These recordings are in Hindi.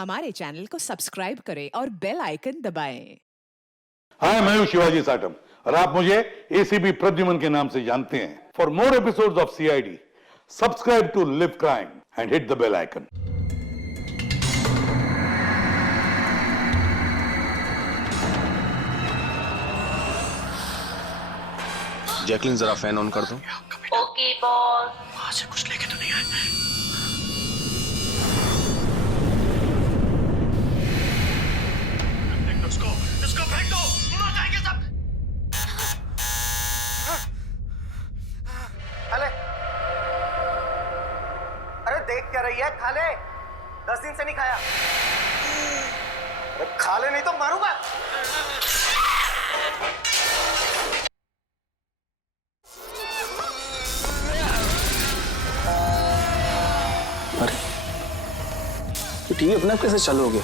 हमारे चैनल को सब्सक्राइब करें और बेल आइकन दबाएं। हाय, मैं हूं शिवाजी साटम और आप मुझे एसीपी प्रद्युमन के नाम से जानते हैं। For more episodes of CID, subscribe to live crime and hit the bell icon. Jacqueline, जरा फैन ऑन कर दो। Okay boss. वहां से कुछ लेके तो नहीं आए? इसको फेंक दो, मर जाएंगे सब। खाले, अरे देख क्या रही है? खाले, 10 दिन से नहीं खाया। अरे खा ले नहीं तो मारूंगा। अरे तो टीवी अपने आप कैसे चालू हो गया?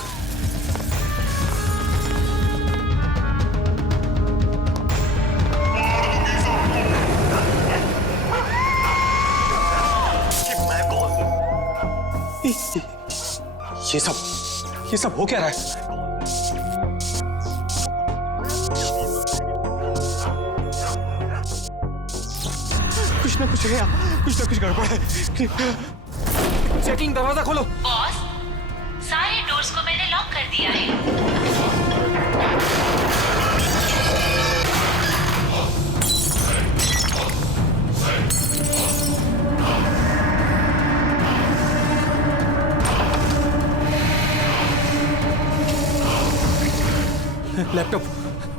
ये सब हो क्या रहा है? कुछ ना कुछ गड़बड़ है। चेकिंग, दरवाजा खोलो। बॉस, सारे डोर्स को मैंने लॉक कर दिया है।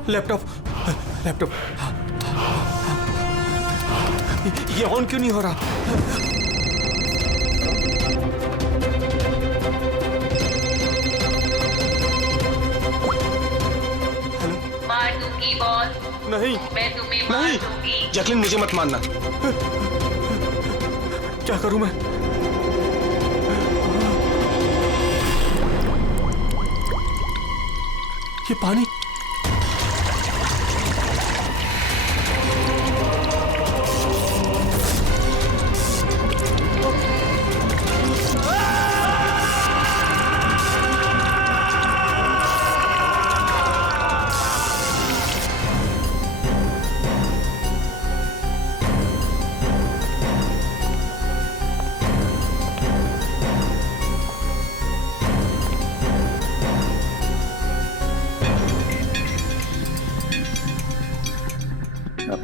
लैपटॉप ये ऑन क्यों नहीं हो रहा? मार दूंगी बॉस, नहीं मैं तुम्हें मार नहीं, दूंगी। जैकलिन मुझे मत मारना। क्या करूं मैं? ये पानी,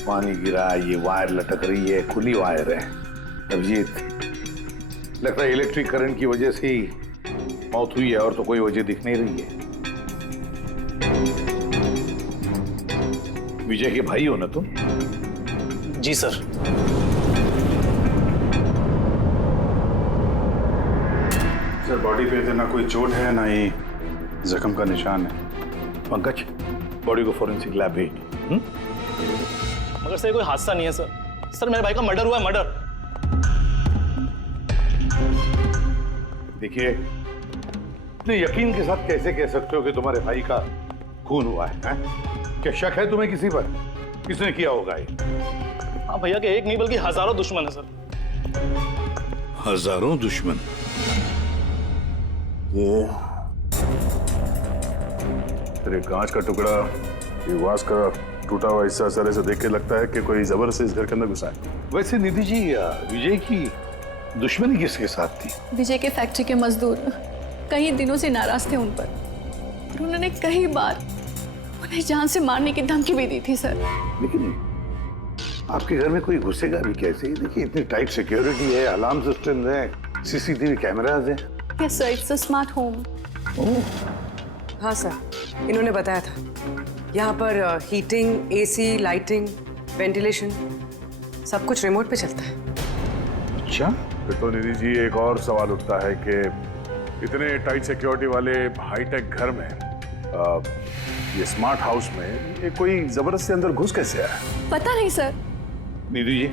पानी गिरा, ये वायर लटक रही है, खुली वायर है। अभिजीत, लगता है इलेक्ट्रिक करंट की वजह से ही मौत हुई है और तो कोई वजह दिख नहीं रही है। विजय के भाई हो ना तुम? जी सर। सर, बॉडी पे ना कोई चोट है ना ही जख्म का निशान है। पंकज, बॉडी को फोरेंसिक लैब भेज। मगर सर कोई हादसा नहीं है सर। सर मेरे भाई का मर्डर हुआ है, मर्डर। देखिए, इतने यकीन के साथ कैसे कह सकते हो कि तुम्हारे भाई का खून हुआ है? क्या शक है तुम्हें किसी पर? किसने किया होगा ये? हाँ भैया के एक नहीं बल्कि हजारों दुश्मन है सर। हजारों दुश्मन? ये तेरे कांच का टुकड़ा, ये वास का टूटा हुआ हिस्सा सर से देख के लगता है कि कोई जबरदस्ती इस घर के अंदर घुसा है। वैसे निधि जी, विजय की दुश्मनी किसके साथ थी? विजय के फैक्ट्री के मजदूर कई दिनों से नाराज थे उन पर और उन्होंने कई बार उन्हें जान से मारने की धमकी भी दी थी सर। लेकिन आपके घर में कोई घुसेगा भी कैसे? देखिए, इतनी टाइट सिक्योरिटी है, अलार्म सिस्टम है, सीसीटीवी कैमराज है। Yes sir, it's a smart home. हाँ सर, इन्होंने बताया था। यहाँ पर हीटिंग, एसी, लाइटिंग, वेंटिलेशन सब कुछ रिमोट पे चलता है। अच्छा, फिर तो निधि जी एक और सवाल उठता है कि इतने टाइट सिक्योरिटी वाले हाईटेक घर में ये स्मार्ट हाउस में ये कोई जबरदस्ती अंदर घुस कैसे आया? पता नहीं sir. Nidhi ji,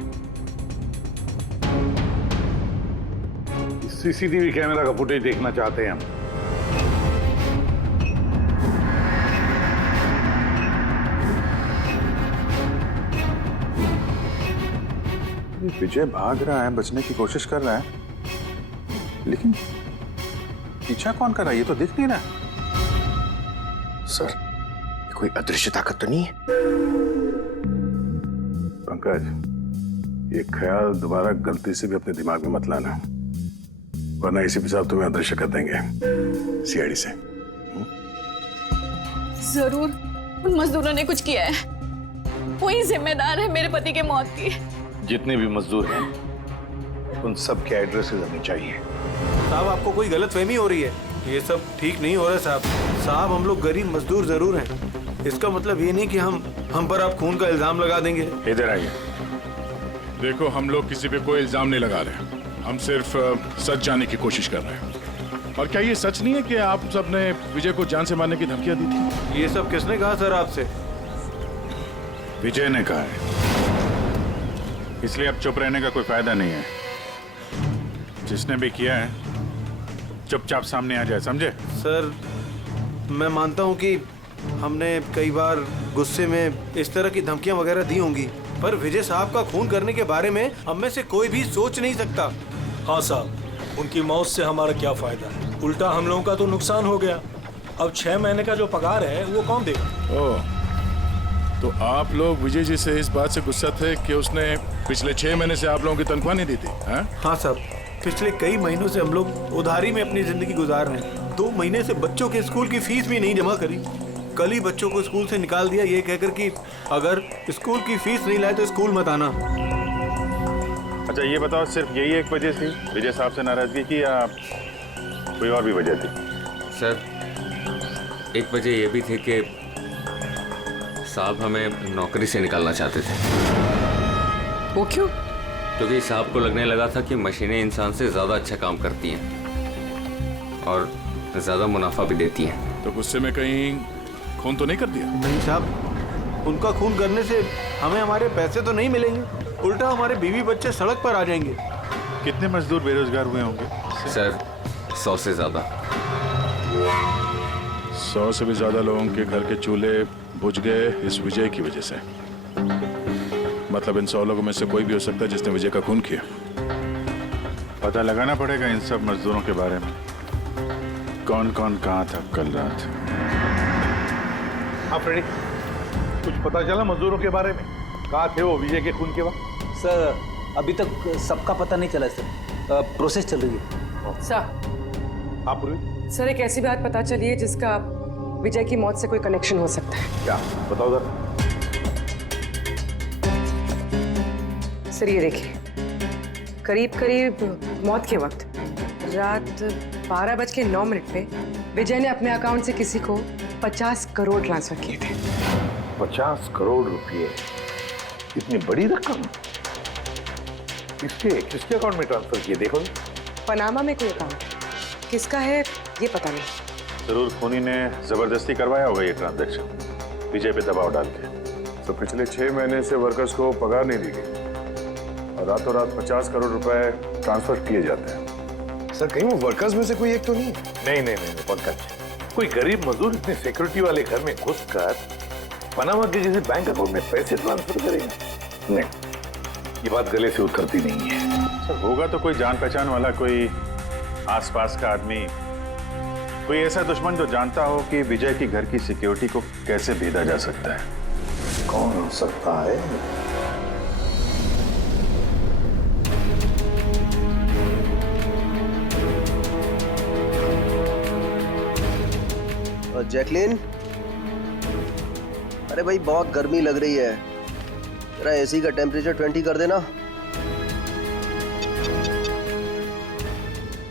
CCTV camera का फुटेज देखना चाहते हैं हम। विजय भाग रहा है, बचने की कोशिश कर रहा है, लेकिन पीछा कौन कर रहा है? ये तो दिख नहीं रहा। सर, ये कोई अदृश्य ताकत तो नहीं है? पंकज, ये ख्याल दोबारा गलती से भी अपने दिमाग में मत लाना, वरना इसी साहब तुम्हें अदृश्य कर देंगे सीआईडी से। जरूर उन मजदूरों ने कुछ किया है, वही जिम्मेदार है मेरे पति के मौत की। जितने भी मजदूर हैं उन सब के एड्रेसेस हमें चाहिए। साहब आपको कोई गलतफहमी हो रही है, ये सब ठीक नहीं हो रहा साहब। साहब हम लोग गरीब मजदूर जरूर हैं, इसका मतलब ये नहीं कि हम पर आप खून का इल्जाम लगा देंगे। इधर आइए। देखो, हम लोग किसी पे कोई इल्जाम नहीं लगा रहे, हम सिर्फ सच जानने की कोशिश कर रहे हैं। और क्या ये सच नहीं है कि आप सबने विजय को जान से मारने की धमकियां दी थी? ये सब किसने कहा सर आपसे? विजय ने कहा है, इसलिए अब चुप रहने का कोई फायदा नहीं है। जिसने भी किया है चुपचाप सामने आ जाए, समझे? सर मैं मानता हूँ कि हमने कई बार गुस्से में इस तरह की धमकियां वगैरह दी होंगी, पर विजय साहब का खून करने के बारे में हम में से कोई भी सोच नहीं सकता। हाँ साहब, उनकी मौत से हमारा क्या फायदा है? उल्टा हम लोगों का तो नुकसान हो गया। अब 6 महीने का जो पगार है वो कौन देगा? ओह, तो आप लोग विजय जी से इस बात से गुस्सा थे कि उसने पिछले 6 महीने से आप लोगों की तनख्वाह नहीं दी थी? हाँ साहब, पिछले कई महीनों से हम लोग उधारी में अपनी जिंदगी गुजार रहे हैं। 2 महीने से बच्चों के स्कूल की फीस भी नहीं जमा करी। कल ही बच्चों को स्कूल से निकाल दिया ये कहकर कि अगर स्कूल की फीस नहीं लाए तो स्कूल मत आना। अच्छा ये बताओ, सिर्फ यही एक वजह थी विजय साहब से नाराजगी की, या कोई और भी वजह थी? सर, एक वजह ये भी थी कि साहब हमें नौकरी से निकालना चाहते थे। वो क्यों? क्योंकि साहब को लगने लगा था कि मशीनें इंसान से ज़्यादा अच्छा काम करती हैं और ज़्यादा मुनाफा भी देती हैं। तो गुस्से में कहीं खून तो नहीं कर दिया? नहीं साहब, उनका खून करने से हमें हमारे पैसे तो नहीं मिलेंगे, उल्टा हमारे बीवी बच्चे सड़क पर आ जाएंगे। कितने मजदूर बेरोजगार हुए होंगे? सर 100 से ज़्यादा। 100 से भी ज़्यादा लोगों के घर के चूल्हे बुझ गए इस विजय की वजह से। मतलब इन 100 लोगों में से कोई भी हो सकता है जिसने विजय का खून किया। पता लगाना पड़ेगा इन सब मजदूरों के बारे में, कौन कौन कहाँ था कल रात। हाँ फ्रेडी, कुछ पता चला मजदूरों के बारे में? कहाँ थे वो विजय के खून के वक्त? सर अभी तक सबका पता नहीं चला सर, प्रोसेस चल रही है। सर, आप सर एक ऐसी बात पता चली है जिसका विजय की मौत से कोई कनेक्शन हो सकता है। क्या बताओ जरा। सर ये देखिए, करीब करीब मौत के वक्त रात 12:09 पे विजय ने अपने अकाउंट से किसी को 50 करोड़ ट्रांसफर किए थे। 50 करोड़ रुपए, इतनी बड़ी रकम किसके किसके अकाउंट में ट्रांसफर किए? देखो, पनामा में कोई अकाउंट, किसका है ये पता नहीं। जरूर खूनी ने जबरदस्ती करवाया होगा ये ट्रांजैक्शन, विजय पे दबाव डाल के। तो पिछले 6 महीने से वर्कर्स को पगार नहीं दी गई और रातों रात 50 करोड़ रुपए ट्रांसफर किए जाते हैं। सर, कहीं वो वर्कर्स में से कोई एक तो नहीं? नहीं पंकज, कोई गरीब मजदूर इतने सिक्योरिटी वाले घर में घुसकर पनामा के जैसे बैंक अकाउंट में पैसे ट्रांसफर करेगा? नहीं, ये बात गले से उतरती नहीं है। सर होगा तो कोई जान पहचान वाला, कोई आसपास का आदमी, कोई ऐसा दुश्मन जो जानता हो कि विजय की घर की सिक्योरिटी को कैसे भेदा जा सकता है। कौन हो सकता है? जैकलिन, अरे भाई बहुत गर्मी लग रही है, जरा एसी का टेम्परेचर 20 कर देना।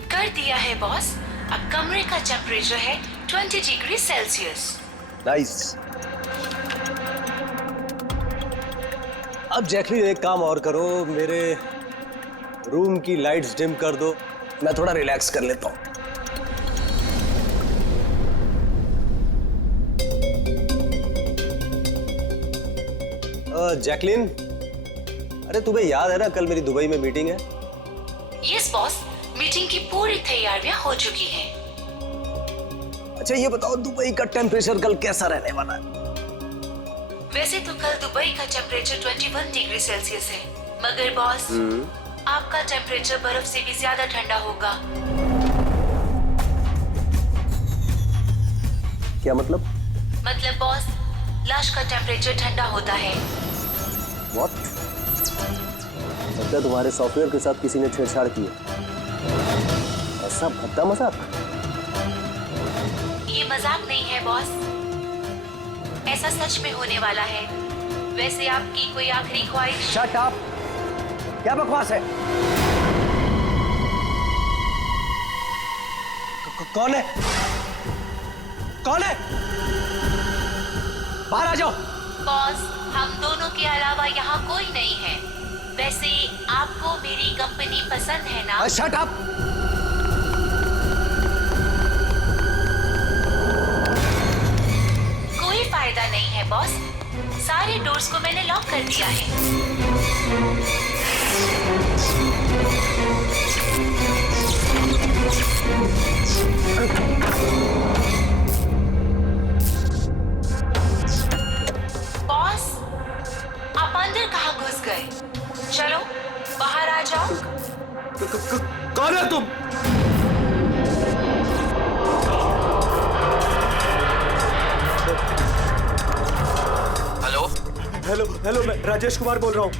कर दिया है बॉस, अब कमरे का टेम्परेचर है 20 डिग्री सेल्सियस। नाइस। अब जैकलिन एक काम और करो, मेरे रूम की लाइट्स डिम कर दो, मैं थोड़ा रिलैक्स कर लेता हूँ। जैकलिन, अरे तुम्हें याद है ना कल मेरी दुबई में मीटिंग है? यस बॉस, मीटिंग की पूरी तैयारियां हो चुकी हैं। अच्छा ये बताओ, दुबई का टेम्परेचर कल कैसा रहने वाला है? वैसे तो कल दुबई का टेम्परेचर 21 डिग्री सेल्सियस है, मगर बॉस आपका टेम्परेचर बर्फ से भी ज्यादा ठंडा होगा। क्या मतलब? मतलब बॉस, लाश का टेम्परेचर ठंडा होता है। What? लगता है तुम्हारे सॉफ्टवेयर के साथ किसी ने छेड़छाड़ की है। ऐसा भद्दा मजाक? ये मजाक नहीं है बॉस, ऐसा सच में होने वाला है। वैसे आपकी कोई आखिरी ख्वाहिश? Shut up! क्या बकवास है? कौन है? कौन है? बाहर आ जाओ। बॉस, हम दोनों के अलावा यहाँ कोई नहीं है। वैसे आपको मेरी कंपनी पसंद है ना? Shut up! कोई फायदा नहीं है बॉस, सारे डोर्स को मैंने लॉक कर दिया है। बॉस, आप अंदर कहाँ घुस गए? चलो बाहर आ जाओ। कौन है तुम? हेलो हेलो हेलो, मैं राजेश कुमार बोल रहा हूँ।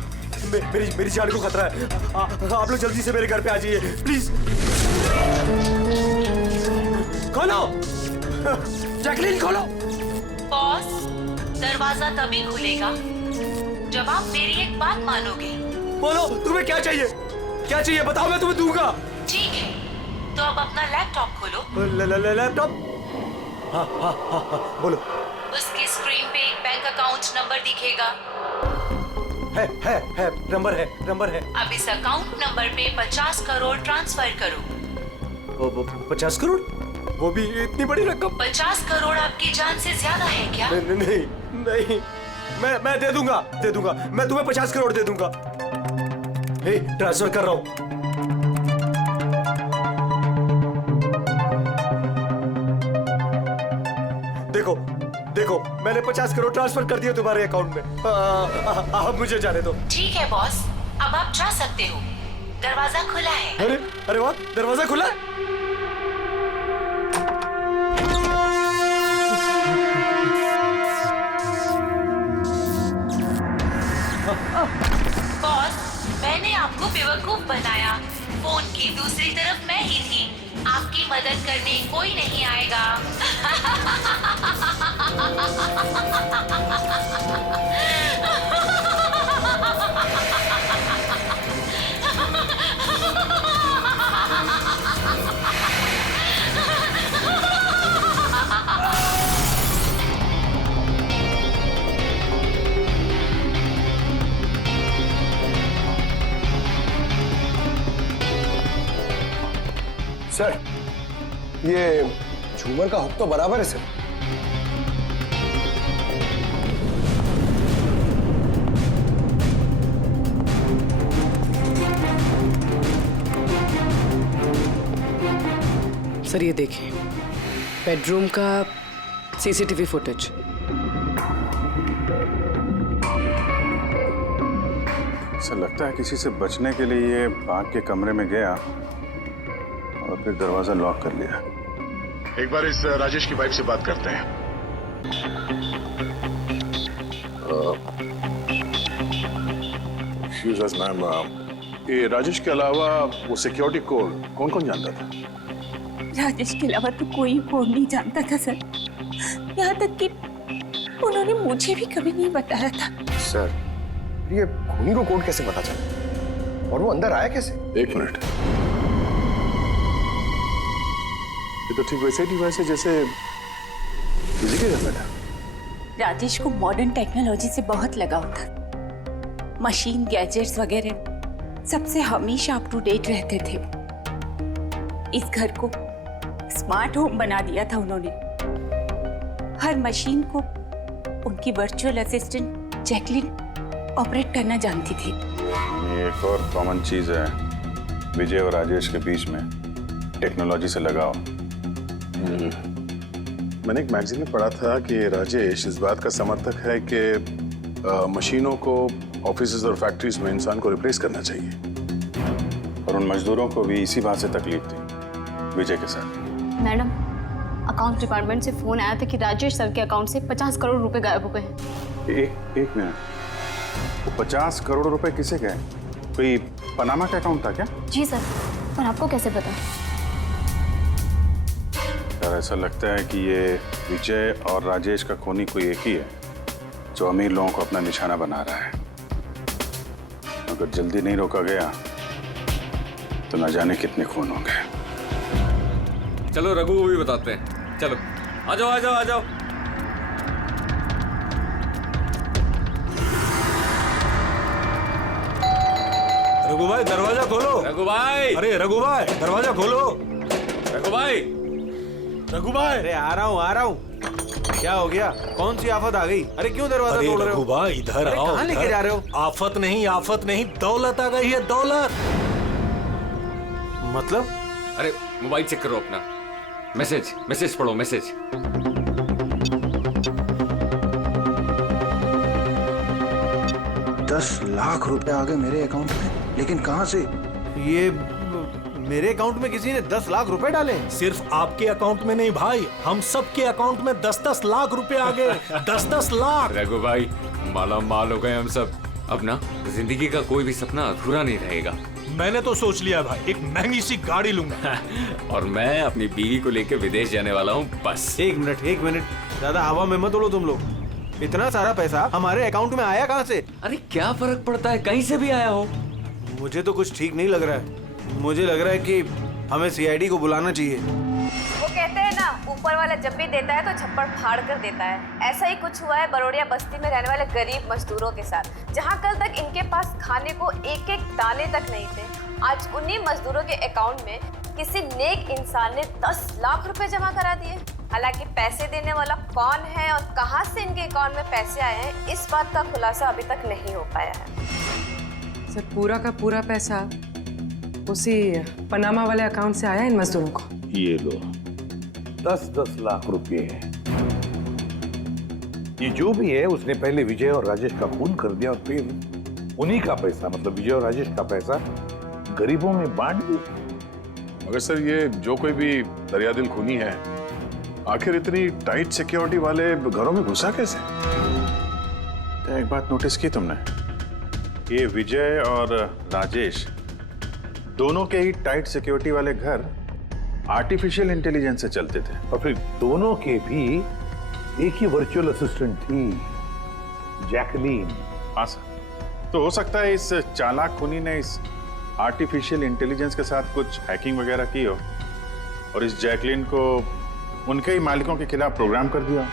मेरी जान को खतरा है। आप लोग जल्दी से मेरे घर पे आ जाइए प्लीज। खोलो, जैकलीन खोलो। बॉस, दरवाजा तभी खुलेगा जब आप मेरी एक बात मानोगे। बोलो, तुम्हें क्या चाहिए? क्या चाहिए बताओ, मैं तुम्हें दूंगा। ठीक है, तो अब अपना लैपटॉप खोलो। लैपटॉप? हाँ हाँ हाँ हाँ, बोलो। उसकी स्क्रीन पे एक बैंक अकाउंट नंबर दिखेगा। है, नंबर है। अब इस अकाउंट नंबर पे 50 करोड़ ट्रांसफर करो। 50 करोड़? वो भी इतनी बड़ी रकम? 50 करोड़ आपकी जान से ज्यादा है क्या? नहीं, मैं दे दूंगा। मैं तुम्हें 50 करोड़ दे दूंगा। ट्रांसफर कर रहा हूँ। देखो, मैंने 50 करोड़ ट्रांसफर कर दिए तुम्हारे अकाउंट में। अब मुझे जाने दो। ठीक है बॉस, अब आप जा सकते हो। दरवाजा खुला है। अरे वाह, दरवाजा खुला है। बॉस, मैंने आपको बेवकूफ बनाया। फोन की दूसरी तरफ मैं ही थी। आपकी मदद करने कोई नहीं आएगा। सर, ये झूमर का हुक तो बराबर है सर। सर ये देखिए, बेडरूम का सीसीटीवी फुटेज। सर, लगता है किसी से बचने के लिए ये बाग के कमरे में गया और फिर दरवाजा लॉक कर लिया। एक बार इस राजेश की वाइफ से बात करते हैं। एक्सक्यूज अस मैम, ये राजेश के अलावा वो सिक्योरिटी कोड कौन कौन जानता था? राजेश के अलावा तो कोई कोड नहीं जानता था सर। यहाँ तक कि उन्होंने मुझे भी कभी नहीं बताया था। सर, ये खूनी को कोड कैसे पता चला और वो अंदर आया कैसे? एक मिनट, ये तो ठीक वैसे डिवाइस है जैसे किसी के घर में था। राजेश को मॉडर्न टेक्नोलॉजी से बहुत लगाव था। मशीन, गैजेट्स वगैरह सबसे हमेशा अप टू डेट रहते थे। इस घर को स्मार्ट होम बना दिया था उन्होंने। हर मशीन को उनकी वर्चुअल असिस्टेंट जैकलिन ऑपरेट करना जानती थी। ये एक और कॉमन चीज है विजय और राजेश के बीच में, टेक्नोलॉजी से लगाव। मैंने एक मैगजीन में पढ़ा था कि राजेश इस बात का समर्थक है कि मशीनों को ऑफिसेज और फैक्ट्रीज में इंसान को रिप्लेस करना चाहिए, और उन मजदूरों को भी इसी बात से तकलीफ थी विजय के साथ। मैडम, अकाउंट डिपार्टमेंट से फोन आया था कि राजेश सर के अकाउंट से 50 करोड़ रुपए गायब हो गए हैं। एक मिनट, वो 50 करोड़ रुपए किसे गए? कोई पनामा का अकाउंट था क्या? जी सर, पर आपको कैसे पता? यार ऐसा लगता है कि ये विजय और राजेश का खूनी कोई एक ही है जो अमीर लोगों को अपना निशाना बना रहा है। अगर जल्दी नहीं रोका गया तो न जाने कितने खून होंगे। चलो रघु को भी बताते हैं। चलो आ जाओ आ जाओ आ जाओ। रघु भाई दरवाजा खोलो। रघु भाई, अरे रघु भाई दरवाजा खोलो। रघु भाई, रघु भाई, अरे आ रहा हूँ। क्या हो गया? कौन सी आफत आ गई? अरे क्यों दरवाजा तोड़ रहे हो? रघु भाई इधर आओ। कहाँ लेके जा रहे हो? आफत नहीं, दौलत आ गई है, दौलत। मतलब? अरे मोबाइल चेक करो अपना। मैसेज पढ़ो, मैसेज। 10 लाख रुपए आ गए मेरे अकाउंट में, लेकिन कहां से? ये मेरे अकाउंट में किसी ने 10 लाख रुपए डाले? सिर्फ आपके अकाउंट में नहीं भाई, हम सब के अकाउंट में 10-10 लाख रुपए आ गए। 10-10 लाख। रघु भाई माला माल हो गए हम सब। अब ना जिंदगी का कोई भी सपना अधूरा नहीं रहेगा। मैंने तो सोच लिया भाई, एक महंगी सी गाड़ी लूंगा। और मैं अपनी बीवी को लेकर विदेश जाने वाला हूँ बस। एक मिनट, ज्यादा हवा में मत उड़ो तुम लोग। इतना सारा पैसा हमारे अकाउंट में आया कहाँ से? अरे क्या फर्क पड़ता है, कहीं से भी आया हो। मुझे तो कुछ ठीक नहीं लग रहा है। मुझे लग रहा है कि हमें सीआईडी को बुलाना चाहिए। वो कहते हैं ना, ऊपर वाला जब भी देता है तो छप्पड़ फाड़ कर देता है। ऐसा ही कुछ हुआ है बरोड़िया बस्ती में रहने वाले गरीब मजदूरों के साथ, जहां कल तक इनके पास खाने को एक एक दाने तक नहीं थे। आज उन्हीं मजदूरों के अकाउंट में किसी नेक इंसान ने 10 लाख रुपए जमा करा दिए। हालांकि पैसे देने वाला कौन है और कहां से इनके अकाउंट में पैसे आए हैं, इस बात का खुलासा अभी तक नहीं हो पाया है। सर, पूरा का पूरा पैसा उसी पनामा वाले अकाउंट से आया इन मजदूरों को। ये लो 10-10 लाख रुपए है। ये जो भी है उसने पहले विजय और राजेश का खून कर दिया और फिर उन्हीं का पैसा, मतलब विजय और राजेश का पैसा गरीबों में बांट दिया। मगर सर ये जो कोई भी दरियादिल खूनी है, आखिर इतनी टाइट सिक्योरिटी वाले घरों में घुसा कैसे? क्या एक बात नोटिस की तुमने? ये विजय और राजेश दोनों के ही टाइट सिक्योरिटी वाले घर आर्टिफिशियल इंटेलिजेंस से चलते थे, और फिर दोनों के भी एक ही वर्चुअल असिस्टेंट थी, जैकलीन। हाँ सर, तो हो सकता है इस चालाक खूनी ने इस आर्टिफिशियल इंटेलिजेंस के साथ कुछ हैकिंग वगैरह की हो और इस जैकलीन को उनके ही मालिकों के खिलाफ प्रोग्राम कर दिया।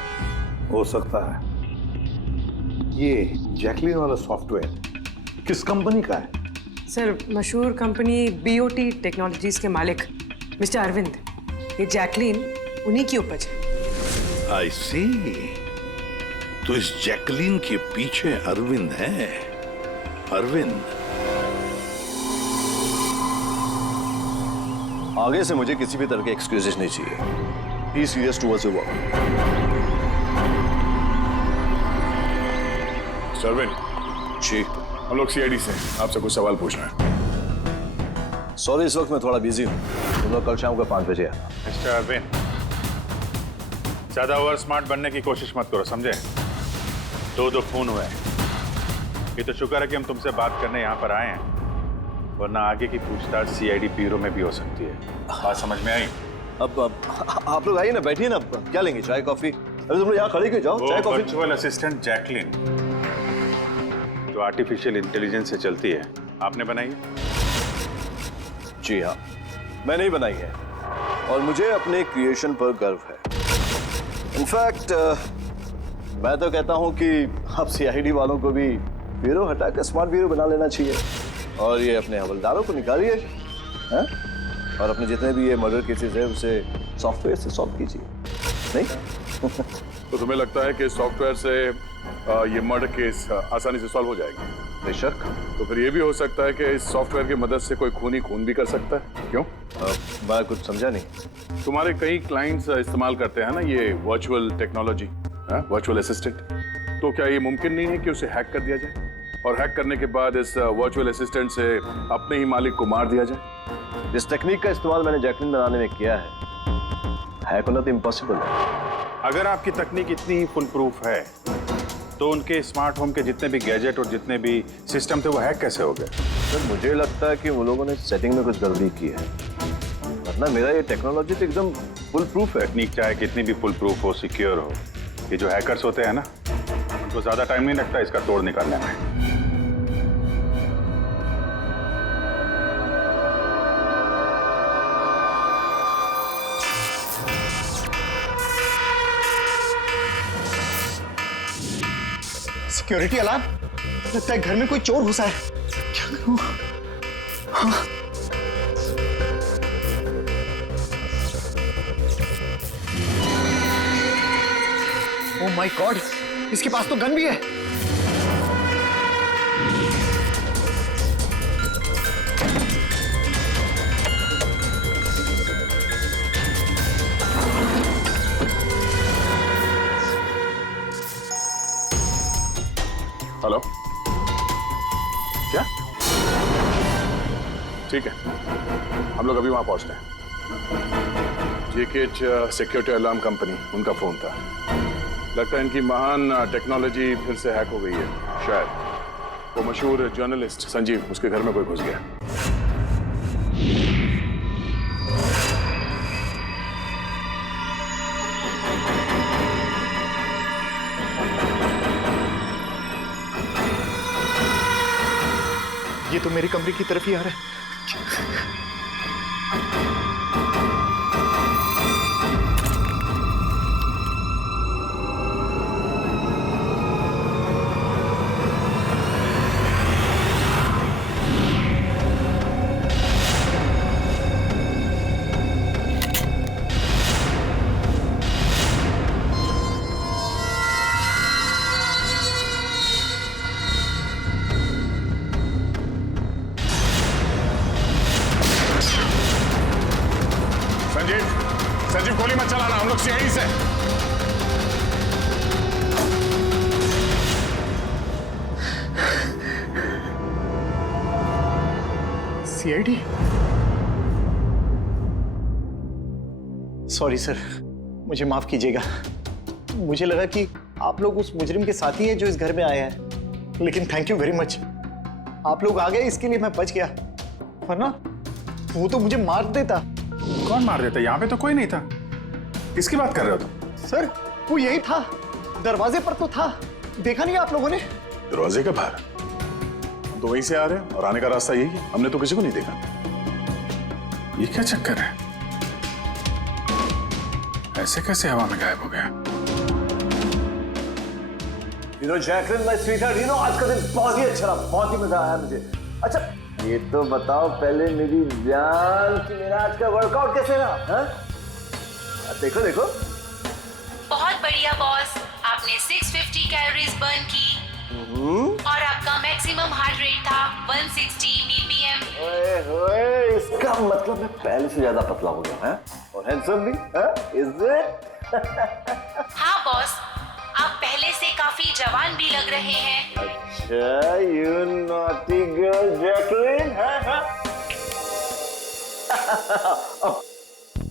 हो सकता है। ये जैकलीन वाला सॉफ्टवेयर किस कंपनी का है? सर, मशहूर कंपनी बीओटी टेक्नोलॉजीज के मालिक मिस्टर अरविंद। ये जैकलीन उन्हीं की उपज है। आई सी। तो इस जैकलीन के पीछे अरविंद है। अरविंद। आगे से मुझे किसी भी तरह के एक्सक्यूजेस नहीं चाहिए। Be serious towards your work. Arvind ji, हम लोग सीआईडी से आपसे कुछ सवाल पूछना है। सॉरी, इस वक्त मैं थोड़ा बिजी हूँ। तुम लोग कल शाम को 5 बजे आना। मिस्टर अरविंद, ज्यादा ओवर स्मार्ट बनने की कोशिश मत करो, समझे? 2 खून हुए। ये तो शुक्र है कि हम तुमसे बात करने यहाँ पर आए हैं, वरना आगे की पूछताछ सीआईडी ब्यूरो में भी हो सकती है। बात समझ में आई? अब आप लोग आइए ना, बैठिए ना। क्या लेंगे, चाय कॉफी? अरे तुम लोग यहाँ खड़े क्यों? जाओ चाय कॉफी। वर्चुअल असिस्टेंट जैकलीन जो आर्टिफिशियल इंटेलिजेंस से चलती है, आपने बनाई है? जी हाँ, मैंने ही बनाई है और मुझे अपने क्रिएशन पर गर्व है। इनफैक्ट मैं तो कहता हूँ कि आप सीआईडी वालों को भी ब्यूरो हटाकर स्मार्ट ब्यूरो बना लेना चाहिए और ये अपने हवलदारों को निकालिए, हैं? और अपने जितने भी ये मर्डर केसेस है उसे सॉफ्टवेयर से सॉल्व कीजिए, नहीं? तो तुम्हें लगता है कि सॉफ्टवेयर से ये मर्डर केस आसानी से सॉल्व हो जाएगा? बेशक। तो फिर ये भी हो सकता है कि इस सॉफ्टवेयर की मदद से कोई खूनी खून भी कर सकता है। क्यों? मैं कुछ समझा नहीं। तुम्हारे कई क्लाइंट्स इस्तेमाल करते हैं ना ये वर्चुअल टेक्नोलॉजी, वर्चुअल असिस्टेंट। तो क्या ये मुमकिन नहीं है कि उसे हैक कर दिया जाए और हैक करने के बाद इस वर्चुअल असिस्टेंट से अपने ही मालिक को मार दिया जाए? इस टेक्निक का इस्तेमाल मैंने जैकलीन बनाने में किया है। हैक होना तो इम्पॉसिबल है। अगर आपकी तकनीक इतनी फुल प्रूफ है तो उनके स्मार्ट होम के जितने भी गैजेट और जितने भी सिस्टम थे वो हैक कैसे हो गए? सर मुझे लगता है कि वो लोगों ने सेटिंग में कुछ गड़बड़ी की है, वरना मेरा ये टेक्नोलॉजी तो एकदम फुल प्रूफ है। तकनीक चाहे कितनी भी फुल प्रूफ हो, सिक्योर हो, ये जो हैकर्स होते हैं ना, उनको ज्यादा टाइम नहीं लगता इसका तोड़ निकालने में। सिक्योरिटी अलार्म, लगता है घर में कोई चोर घुसा है। क्या करूं? हाँ। ओह माय गॉड, इसके पास तो गन भी है। हेलो, क्या? ठीक है, हम लोग अभी वहां पहुंचते हैं। जेकेएच सिक्योरिटी अलार्म कंपनी, उनका फोन था। लगता है इनकी महान टेक्नोलॉजी फिर से हैक हो गई है। शायद वो मशहूर जर्नलिस्ट संजीव, उसके घर में कोई घुस गया। ये तो मेरी कमरे की तरफ ही आ रहा है। संजीव गोली मत चलाना, हम लोग सीआईडी से। सीआईडी? सॉरी सर, मुझे माफ कीजिएगा। मुझे लगा कि आप लोग उस मुजरिम के साथी हैं जो इस घर में आए हैं, लेकिन थैंक यू वेरी मच, आप लोग आ गए, इसके लिए मैं बच गया, वरना वो तो मुझे मार देता। कौन मार देता? यहाँ पे तो कोई नहीं था। किसकी बात कर रहे हो तुम? सर वो यही था, दरवाजे पर तो था, देखा नहीं आप लोगों ने? दरवाजे के बाहर? हम तो वहीं से आ रहे हैं और आने का रास्ता यही है, हमने तो किसी को नहीं देखा। ये क्या चक्कर है? ऐसे कैसे हवा में गायब हो गया? जैकलिन माय स्वीटहार्ट, आज का दिन बहुत ही अच्छा रहा, बहुत ही मजा आया मुझे। अच्छा ये तो बताओ पहले मेरी जान कि मेरा आज का वर्कआउट कैसे रहा? देखो देखो। बहुत बढ़िया बॉस, आपने 650 कैलोरीज बर्न की और आपका मैक्सिमम हार्ट रेट था 160 बीपीएम। ओए होए, इसका मतलब मैं पहले से ज्यादा पतला हो गया है और हैंडसम भी, इज इट? हाँ बॉस, आप पहले से काफी जवान भी लग रहे हैं। अच्छा, यू नॉटी गर्ल जैकलिन।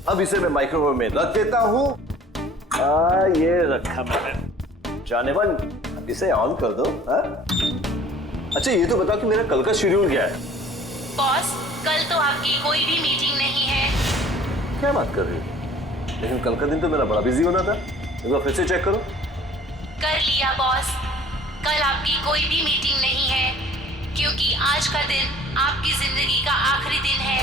अब इसे मैं माइक्रोवेव में रख देता हूँ। ये रखा मैंने। जाने मन, अब इसे ऑन कर दो। अच्छा ये तो बताओ कि मेरा कल का शेड्यूल क्या है? बॉस, कल तो आपकी कोई भी मीटिंग नहीं है। क्या बात कर रही हो? लेकिन कल का दिन तो मेरा बड़ा बिजी होना था। एक बार फिर से चेक करो। कर लिया बॉस, कल आपकी कोई भी मीटिंग नहीं है, क्योंकि आज का दिन आपकी जिंदगी का आखिरी दिन है।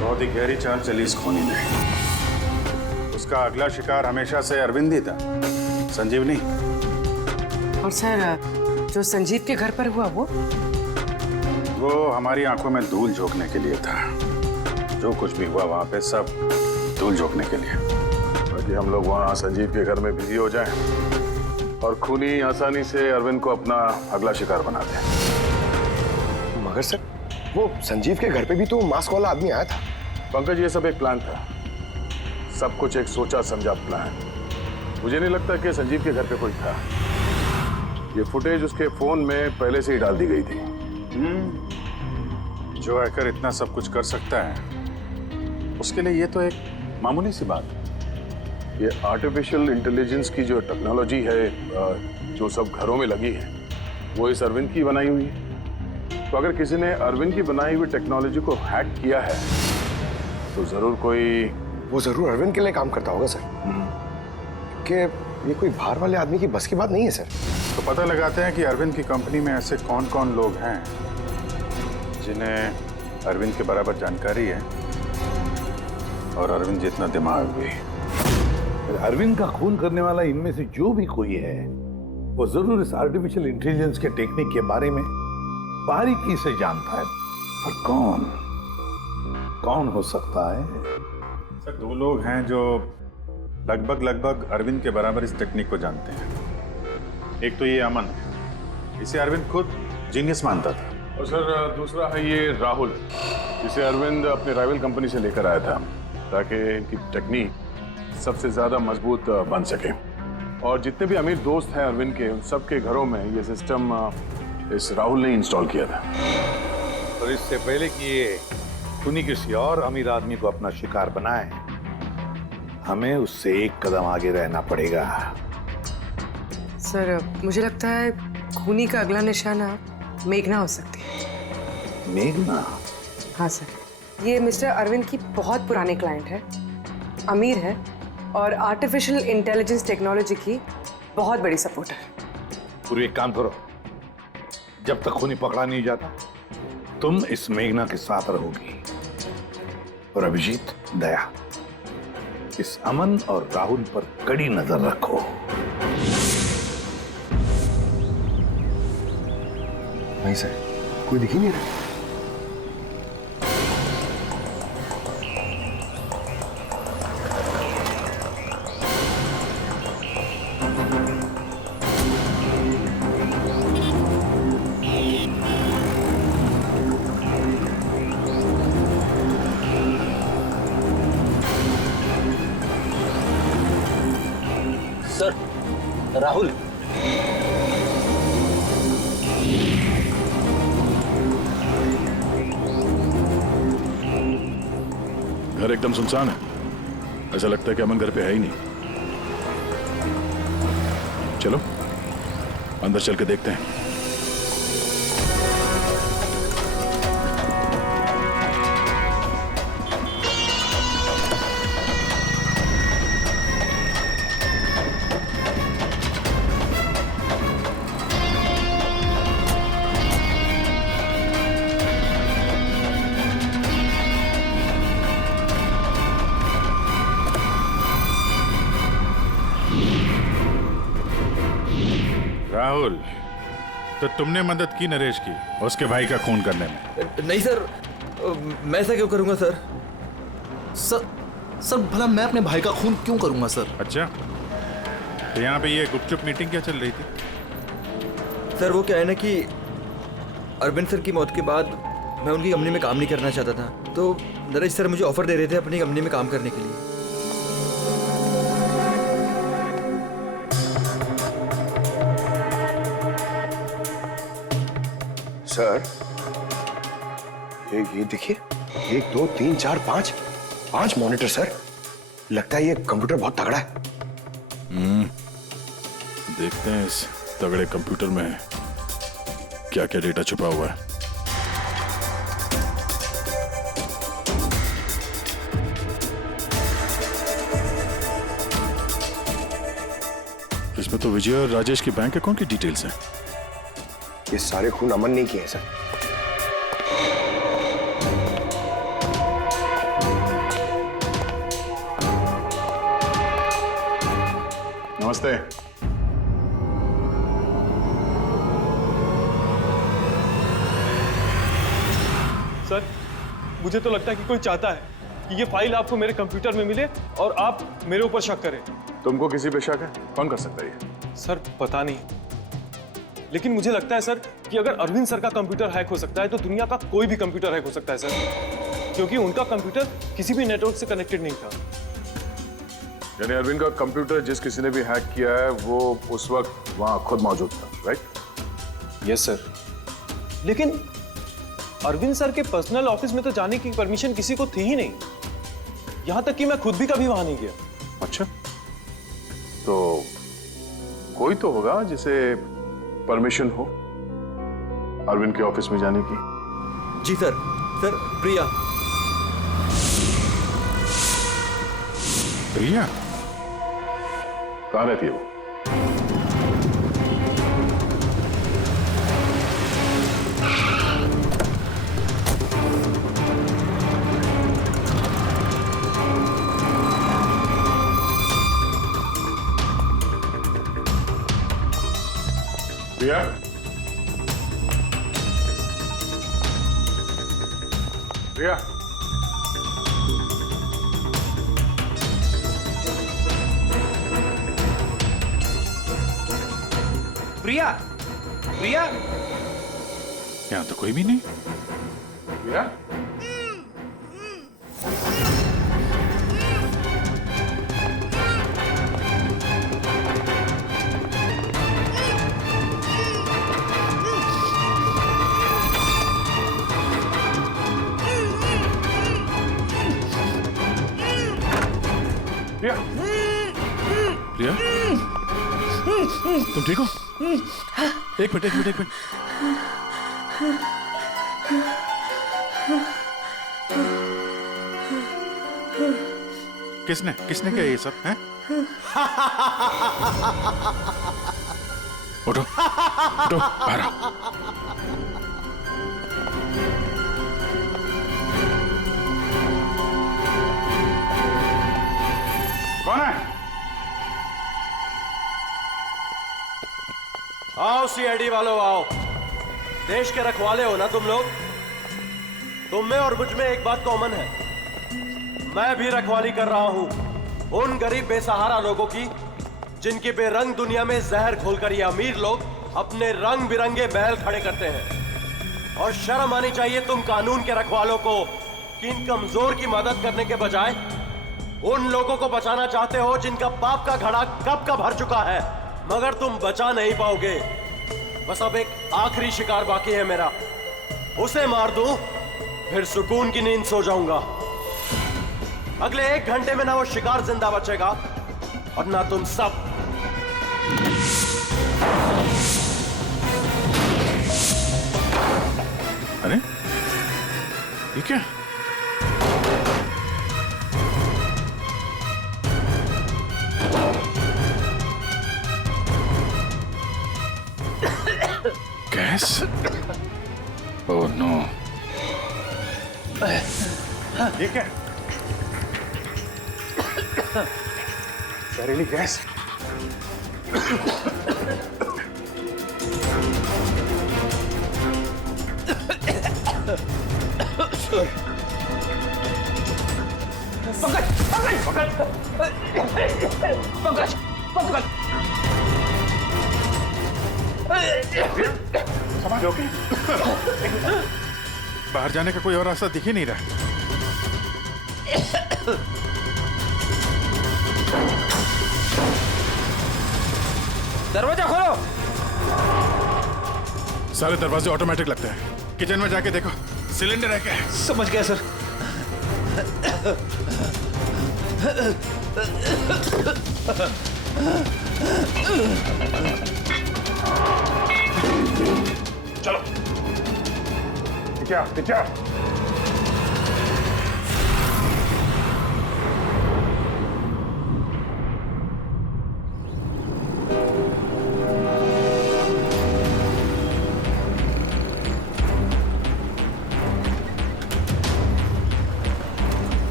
बहुत ही गहरी चाल चली इस खूनी में। उसका अगला शिकार हमेशा से अरविंद ही था, संजीव नहीं। और सर, जो संजीव के घर पर हुआ वो हमारी आंखों में धूल झोंकने के लिए था। जो कुछ भी हुआ वहां पे सब धूल झोंकने के लिए, ताकि हम लोग वहां संजीव के घर में बिजी हो जाएं और खूनी आसानी से अरविंद को अपना अगला शिकार बना दे। मगर सर, वो संजीव के घर पे भी तो मास्क वाला आदमी आया था। पंकज, ये सब एक प्लान था। सब कुछ एक सोचा समझा प्लान। मुझे नहीं लगता कि संजीव के घर पे कोई था। ये फुटेज उसके फोन में पहले से ही डाल दी गई थी। जो हैकर इतना सब कुछ कर सकता है, उसके लिए ये तो एक मामूली सी बात है। ये आर्टिफिशियल इंटेलिजेंस की जो टेक्नोलॉजी है, जो सब घरों में लगी है, वो इस अरविंद की बनाई हुई है। तो अगर किसी ने अरविंद की बनाई हुई टेक्नोलॉजी को हैक किया है तो जरूर वो जरूर अरविंद के लिए काम करता होगा सर, कि ये कोई बाहर वाले आदमी की बस की बात नहीं है सर। तो पता लगाते हैं कि अरविंद की कंपनी में ऐसे कौन कौन लोग हैं जिन्हें अरविंद के बराबर जानकारी है और अरविंद जितना दिमाग भी। अरविंद का खून करने वाला इनमें से जो भी कोई है, वो जरूर इस आर्टिफिशियल इंटेलिजेंस के टेक्निक के बारे में बारीकी से जानता है। पर कौन हो सकता है? सर, 2 लोग हैं जो लगभग अरविंद के बराबर इस टेक्निक को जानते हैं। एक तो ये अमन, इसे अरविंद खुद जीनियस मानता था। और सर दूसरा है ये राहुल, जिसे अरविंद अपने राइवल कंपनी से लेकर आया था ताकि इनकी टेक्निक सबसे ज्यादा मजबूत बन सके। और जितने भी अमीर दोस्त हैं अरविंद के, उन सबके घरों में ये सिस्टम इस राहुल ने इंस्टॉल किया था। और इससे पहले कि ये खूनी किसी और अमीर आदमी को अपना शिकार बनाए, हमें उससे एक कदम आगे रहना पड़ेगा। सर, मुझे लगता है खूनी का अगला निशाना मेघना हो सकती है। मेघना? हाँ सर, ये मिस्टर अरविंद की बहुत पुरानी क्लाइंट है, अमीर है और आर्टिफिशियल इंटेलिजेंस टेक्नोलॉजी की बहुत बड़ी सपोर्टर है। पूरी एक काम करो, जब तक खूनी पकड़ा नहीं जाता तुम इस मेघना के साथ रहोगी। और अभिजीत, दया, इस अमन और राहुल पर कड़ी नजर रखो। नहीं सर, कोई दिख ही नहीं रहा। सर, राहुल। घर एकदम सुनसान है, ऐसा लगता है कि अमन घर पे है ही नहीं। चलो अंदर चल के देखते हैं। राहुल, तो तुमने मदद की नरेश की उसके भाई का खून करने में? नहीं सर, मैं ऐसा क्यों करूंगा सर? सर भला मैं अपने भाई का खून क्यों करूंगा सर? अच्छा, तो यहाँ पे ये गुपचुप मीटिंग क्या चल रही थी? सर वो क्या है ना कि अरविंद सर की मौत के बाद मैं उनकी कंपनी में काम नहीं करना चाहता था, तो नरेश सर मुझे ऑफर दे रहे थे अपनी कंपनी में काम करने के लिए। सर, ये देखिए, 1 2 3 4 5 मॉनिटर सर। लगता है ये कंप्यूटर बहुत तगड़ा है। देखते हैं इस तगड़े कंप्यूटर में क्या क्या डेटा छुपा हुआ है। इसमें तो विजय और राजेश की बैंक अकाउंट की डिटेल्स हैं। ये सारे खून अमन नहीं किए हैं सर। नमस्ते। सर, मुझे तो लगता है कि कोई चाहता है कि ये फाइल आपको मेरे कंप्यूटर में मिले और आप मेरे ऊपर शक करें। तुमको किसी पे शक है? कौन कर सकता है ये? सर पता नहीं, लेकिन मुझे लगता है सर कि अगर अरविंद सर का कंप्यूटर हैक हो सकता है तो दुनिया का कोई भी कंप्यूटर हैक हो सकता है सर, क्योंकि उनका कंप्यूटर किसी भी नेटवर्क से कनेक्टेड नहीं था। यानी अरविंद का कंप्यूटर जिस किसी ने भी हैक किया है वो उस वक्त वहां खुद मौजूद था, राइट? Yes sir. लेकिन अरविंद सर के पर्सनल ऑफिस में तो जाने की परमिशन किसी को थी ही नहीं। यहां तक कि मैं खुद भी कभी वहां नहीं गया। अच्छा, तो कोई तो होगा जिसे परमिशन हो अरविंद के ऑफिस में जाने की। जी सर। सर, प्रिया। प्रिया कहाँ रहती है वो? प्रिया? प्रिया? प्रिया, प्रिया, यहाँ तो कोई भी नहीं। प्रिया? प्रिया? प्रिया? तुम ठीक हो? एक मिनट। किसने किया ये सब है? उठो बाहर आओ। कौन है? आओ सीआईडी वालों, आओ। देश के रखवाले हो ना तुम लोग। तुम में और मुझ में एक बात कॉमन है, मैं भी रखवाली कर रहा हूं उन गरीब बेसहारा लोगों की जिनकी बेरंग दुनिया में जहर घोलकर ये अमीर लोग अपने रंग बिरंगे महल खड़े करते हैं। और शर्म आनी चाहिए तुम कानून के रखवालों को कि इन कमजोर की मदद करने के बजाय उन लोगों को बचाना चाहते हो जिनका पाप का घड़ा कब का भर चुका है, मगर तुम बचा नहीं पाओगे। बस अब एक आखिरी शिकार बाकी है मेरा, उसे मार दूं फिर सुकून की नींद सो जाऊंगा। अगले 1 घंटे में ना वो शिकार जिंदा बचेगा और ना तुम सब। अरे ये क्या? गैस? Oh no. ये क्या? जहरीली गैस। समझ लो कि बाहर जाने का कोई और रास्ता दिख ही नहीं रहा। दरवाजा खोलो। सारे दरवाजे ऑटोमेटिक लगते हैं। किचन में जाके देखो सिलेंडर है क्या? समझ गया सर। चलो क्या?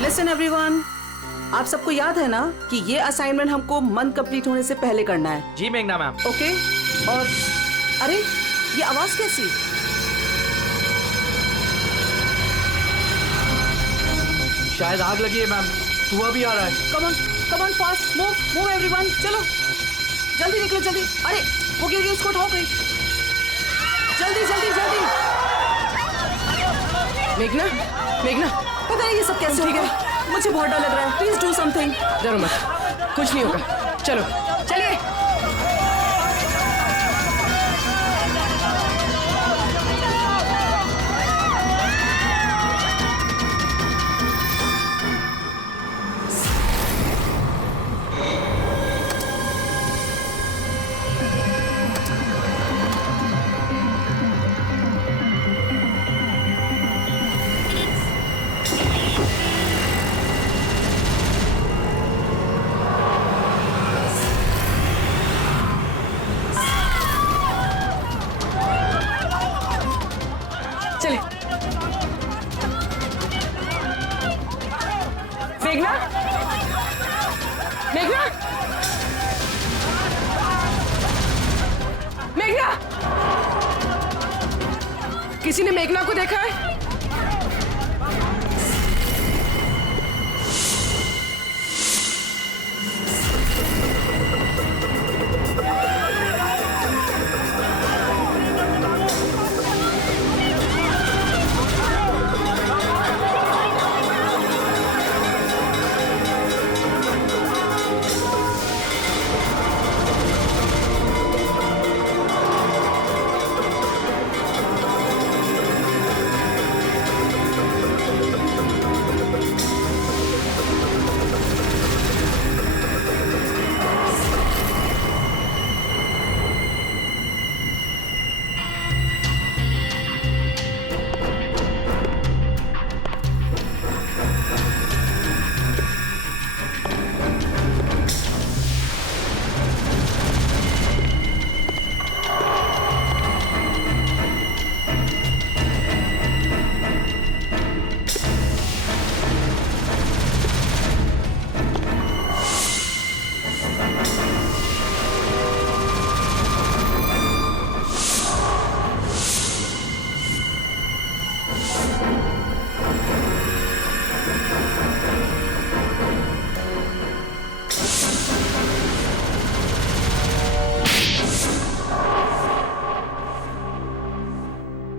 लिसन एवरीवन, आप सबको याद है ना कि ये असाइनमेंट हमको मंथ कंप्लीट होने से पहले करना है। जी मेघना मैम। ओके। और अरे ये आवाज कैसी? शायद आग लगी है मैम, धुआं भी आ रहा है। Come on fast, move everyone, चलो जल्दी निकलो जल्दी। अरे वो गिर गई, उसको उठाओ कोई, जल्दी। मेघना पता नहीं ये सब कैसे हो गया? मुझे बहुत डर लग रहा है, प्लीज डू समथिंग। डरो मत, कुछ नहीं होगा। चलो चलिए। चले। मेघना, मेघना, मेघना, किसी ने मेघना को देखा है?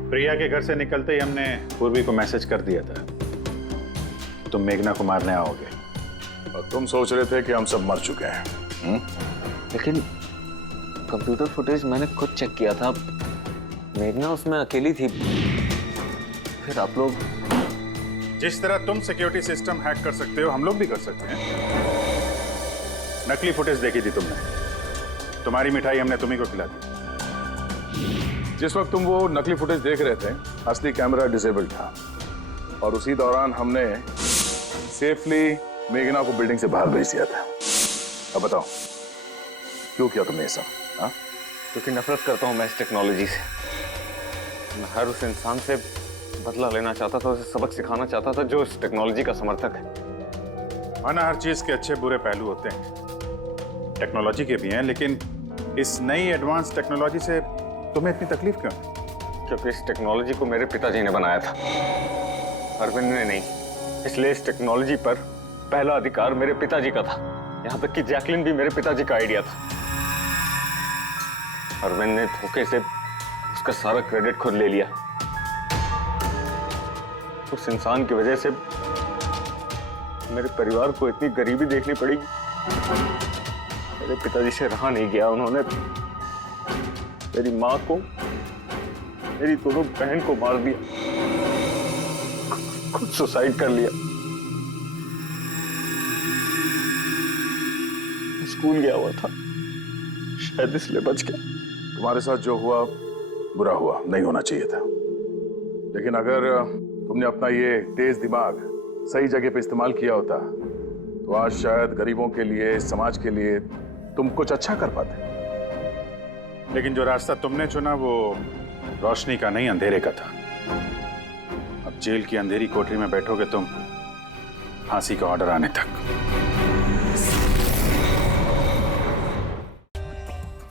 प्रिया के घर से निकलते ही हमने पूर्वी को मैसेज कर दिया था तुम मेघना को मारने आओगे, और तुम सोच रहे थे कि हम सब मर चुके हैं। लेकिन कंप्यूटर फुटेज मैंने खुद चेक किया था, मेघना उसमें अकेली थी। फिर आप लोग जिस तरह तुम सिक्योरिटी सिस्टम हैक कर सकते हो हम लोग भी कर सकते हैं। नकली फुटेज देखी थी तुमने, तुम्हारी मिठाई हमने तुम्ही को खिला दी। जिस वक्त तुम वो नकली फुटेज देख रहे थे असली कैमरा डिसेबल था, और उसी दौरान हमने सेफली मेघना को बिल्डिंग से बाहर भेज दिया था। अब बताओ क्यों किया तुमने ऐसा? क्योंकि नफरत करता हूं मैं इस टेक्नोलॉजी से। मैं हर उस इंसान से बदला लेना चाहता था, उसे सबक सिखाना चाहता था जो इस टेक्नोलॉजी का समर्थक है। माना हर चीज के अच्छे बुरे पहलू होते हैं, टेक्नोलॉजी के भी हैं, लेकिन इस नई एडवांस टेक्नोलॉजी से तुम्हें इतनी तकलीफ क्यों? क्योंकि इस टेक्नोलॉजी को मेरे पिताजी ने बनाया था, अरविंद ने नहीं। इसलिए इस टेक्नोलॉजी पर पहला अधिकार मेरे पिताजी का था। यहाँ तक कि जैकलिन भी मेरे पिताजी का आइडिया था। अरविंद ने धोखे से उसका सारा क्रेडिट खुद ले लिया। उस इंसान की वजह से मेरे परिवार को इतनी गरीबी देखनी पड़ेगी। मेरे पिताजी से रहा नहीं गया, उन्होंने मेरी माँ को, मेरी दोनों बहन को मार दिया, खुद सुसाइड कर लिया। स्कूल गया हुआ था, शायद इसलिए बच गया। तुम्हारे साथ जो हुआ बुरा हुआ, नहीं होना चाहिए था। लेकिन अगर तुमने अपना ये तेज दिमाग सही जगह पे इस्तेमाल किया होता तो आज शायद गरीबों के लिए, समाज के लिए तुम कुछ अच्छा कर पाते। लेकिन जो रास्ता तुमने चुना वो रोशनी का नहीं, अंधेरे का था। अब जेल की अंधेरी कोठरी में बैठोगे तुम फांसी का ऑर्डर आने तक।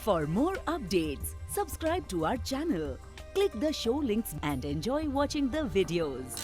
For more updates, subscribe to our channel, click the show links and enjoy watching the videos.